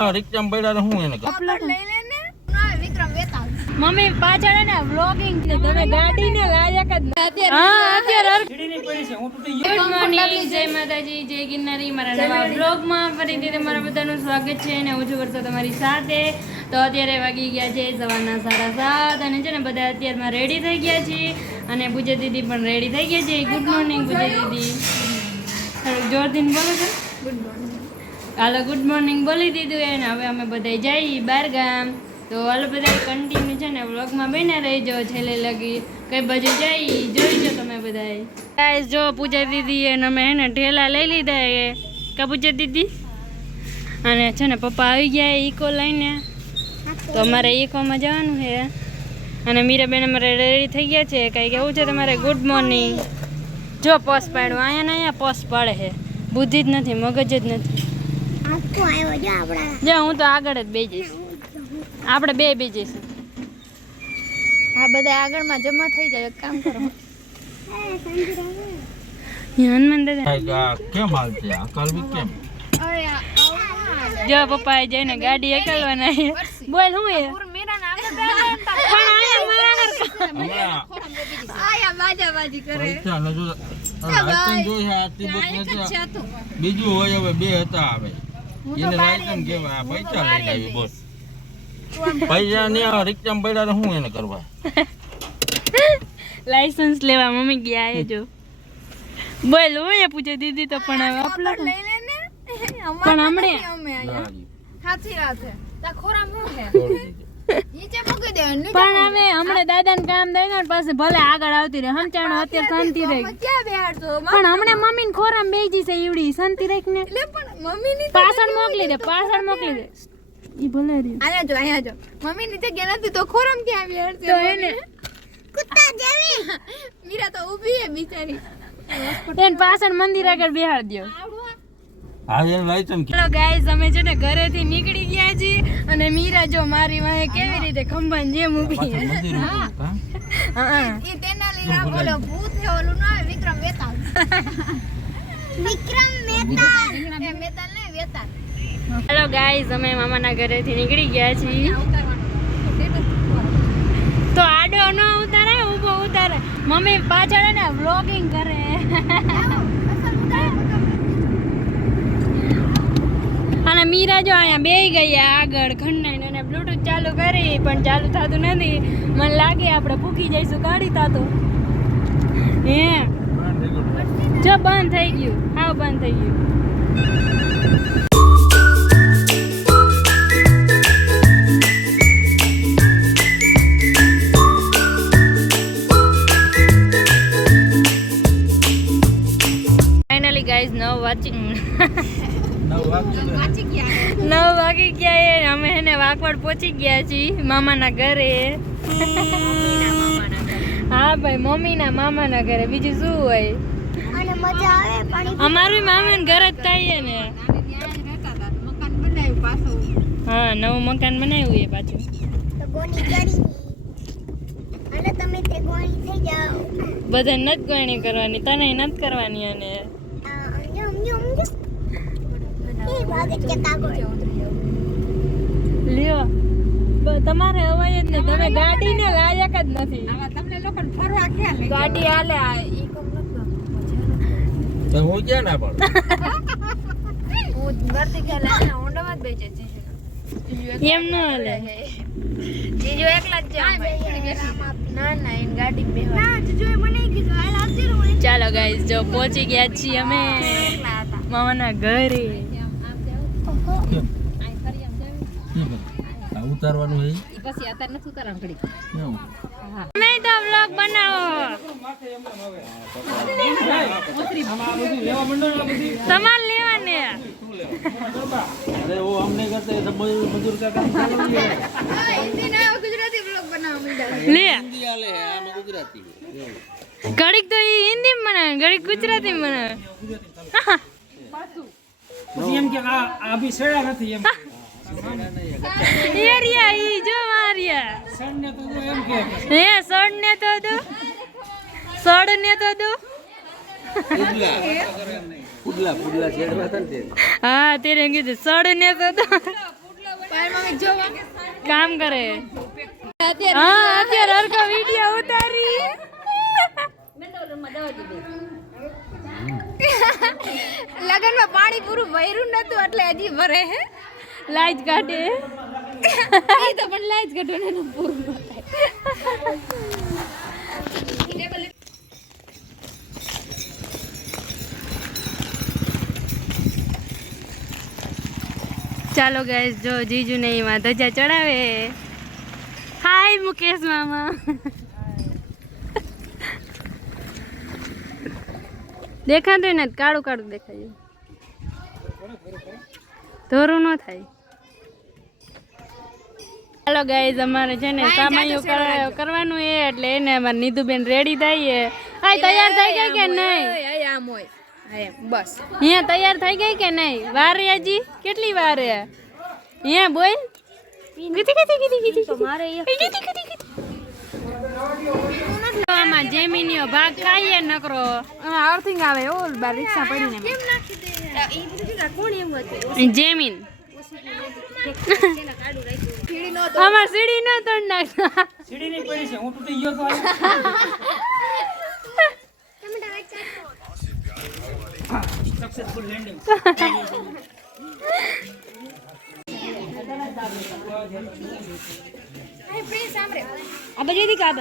રિક્ષા પડ્યા હું એને અપલોડ લઈ લે ને વિક્રમ વેતા મમ્મી પાછળ ને વ્લોગિંગ છે તમે ગાડી ને લાયક જ નથી અત્યારે સીડીની પડી છે હું તૂટી ગયો ગુડ મોર્નિંગ જય માતાજી જય ગિરનારી મારા નવા વ્લોગ માં ફરીથી તમારા બધાનું સ્વાગત છે અને હું છું વર્ષા તમારી સાથે તો અત્યારે વાગી ગયા છે સવારના 7:30 અને છે ને બધા અત્યારમાં રેડી થઈ ગયા છે અને પૂજા દીદી પણ રેડી થઈ ગયા છે ગુડ મોર્નિંગ પૂજા દીદી જોરથી બોલો છો ગુડ મોર્નિંગ હાલો ગુડ મોર્નિંગ બોલી દીધું એને હવે અમે બધા જઈએ બહાર ગામ તો હાલો બધા કન્ટિન્યુ છે ને વ્લોગમાં બન્યા રહેજો છેલ્લે લગી કઈ બાજુ જઈ જોઈજો તમે બધા ગાઈસ જો પૂજા દીદી એને અમે હે ને ઠેલા લઈ લીધા એ કા પૂજા દીદી અને છે ને પપ્પા આવી ગયા ઈકો લઈને તો અમારે ઈકોમાં જવાનું છે અને મીરાબેન અમારે રેડી થઈ ગયા છે કંઈ કેવું છે તમારે ગુડ મોર્નિંગ જો પોસ પાડવા અહીંયા ને અહીંયા પોસ પાડે છે બુદ્ધિ જ નથી મગજ જ નથી જો હું તો આગળ જ બેસીશ આપણે બે બેસીશું હા બધા આગળમાં જમા થઈ જાય એક કામ કરો હનુમાન દાદા કેમ હાલ છે આ કરવી કેમ જો પપ્પા જઈને ગાડી એકલવાના છે બોલ હું એ બીજું હોય હવે બે હતા આવે એને લાયસન્સ કેવાય પૈસા લઈને આવી બોસ પૈસા ને રિક્ષા પડ્યા હું એને કરવા લાયસન્સ લેવા મમ્મી ગયા એ જો બોલ હું એ પૂછે દીદી તો પણ હવે અપલોડ લઈ લે ને પણ હમણે સાચી વાત છે તા ખોરામ હું હે નીચે મૂકી દે પણ અમે હમણે દાદાને કામ દઈને પાસે ભલે આગળ આવતી રહે સમજાણો અત્યારે શાંતિ રહી ક્યાં બેહાડતો પણ હમણે મમ્મીને ખોરામ બેજી છે ઈવડી શાંતિ રાખને એટલે પણ મમ્મીની પાછળ મોકલી દે ઈ ભલે રી આયા જો મમ્મીની જગ્યા નથી તો ખોરામ ક્યાં બેહાડશે તો એને કુત્તા જેવી મીરા તો ઊભી હે બિચારી એન પાછળ મંદિર આગળ બેહાડ દયો હાલ લાયસન્સ હેલો ગાઈસ અમે છે ને ઘરેથી નીકળી ગયા છીએ અને મીરા જો મારી વાહે કેવી રીતે ખંભાન જેમ ઊભી છે હા ઈ તેનાલી ના બોલો ભૂત છે ઓલું ના વિક્રમ વેતાલ એ મેતાલ ને વેતાલ હેલો ગાઈસ અમે મામાના ઘરેથી નીકળી ગયા છીએ તો આડો ન ઉતારે ઊભો ઉતારે મમ્મી પાછળ ને વ્લોગિંગ કરે અને મીરા જો અહીંયા બેહી ગયા આગળ ખંડાઈને અને બ્લૂટૂથ ચાલુ કરી પણ ચાલુ થતું નથી મને લાગે આપણે ભૂકી જઈશું ગાડી તાતો હે જો બંધ થઈ ગયું હાવ બંધ થઈ ગયું ફાઇનલી ગાઈઝ now watching 9 વાગી ગયા અમે એને વાકવાડ પહોંચી ગયા છીએ મામાના ઘરે હા ભાઈ મમ્મીના મામાના ઘરે બીજું શું હોય અને મજા આવે અમારું મામાના ઘર જ થાય ને મકાન બનાવ્યું પાછું હા નવું મકાન બનાવ્યું એ પાછું તો ગોણી કરી અને તમે તે ગોણી થઈ જાવ બધા નત ગોણી કરવાની તને નત કરવાની અને લ્યો તમારે અવાજ જ ને તમે ગાડી ને લાયક જ નથી તમને લોકો ફરવા ક્યાં લઈ ગાડી હાલે ઈ કોમ નતો તો હું ક્યાં ના પડું હું ગરતી કે લાના ઓંડામાં જ બેજે છે એમ ન હાલે જીજો એકલા જ જા ના ના ઇન ગાડી બેહવા ના જીજો મને કીધું હાલ આવતી રહો ચાલો ગાઈસ જો પહોંચી ગયા છીએ અમે મામાના ઘરે ઉતારવાનું હે પછી અત્યારે નથી ઉતારવાનું ઘડી અમે તો વ્લોગ બનાવો તમાર લેવાને અરે ઓ અમને કરતે મજૂર કા કામ ચાલુ છે હિન્દી ના ગુજરાતી વ્લોગ બનાવવા માંડ્યા લે હિન્દી આલે આમાં ગુજરાતી ઘડીક તો ઈ હિન્દી માં બનાવે ઘડીક ગુજરાતી માં બનાવે પછી એમ કે આ બી સેડા નથી એમ એરિયા ઈ જો મારિયા સણ ને તો એમ કે હે સણ ને તો દો સડ ને તો દો પુડલા પુડલા છેડવા હતા ને હા તેરે કીધું સડ ને તો દો કામ કરે હા અત્યારે હરકો વિડિયો ઉતારી લગનમાં પાણી પૂરું ભર્યું નતું એટલે હજી ભરે હે લાઈટ કાઢે ઈ તો પણ લાઈટ કાઢવાનું પૂરું ન થાય ચાલો ગાઈસ જો જીજુ ને એમાં ધજા ચડાવે હાય મુકેશ મામા દેખાતું ને કાળું કાળું દેખાય ધોરું ન થાય ચાલો ગાઈસ અમારે છે ને સામાયું કરવાનું એ એટલે એને અમારે નીધુબેન રેડી થાય આ તૈયાર થઈ ગઈ કે નહીં આમ હોય બસ અહીંયા તૈયાર થઈ ગઈ કે નહીં વાર હજી કેટલી વાર અહીંયા બોલ આમાં જેમીનીઓ ભાગ ખાઈએ નકરો અર્થિંગ આવે ઓલ બાર રિક્ષા પડીને જેમીન અમાર સીડી ન તોડ નાખતા સીડી ની પડી છે હું તૂટી ગયો તો સક્સેસફુલ લેન્ડિંગ આ બજેથી કાબજ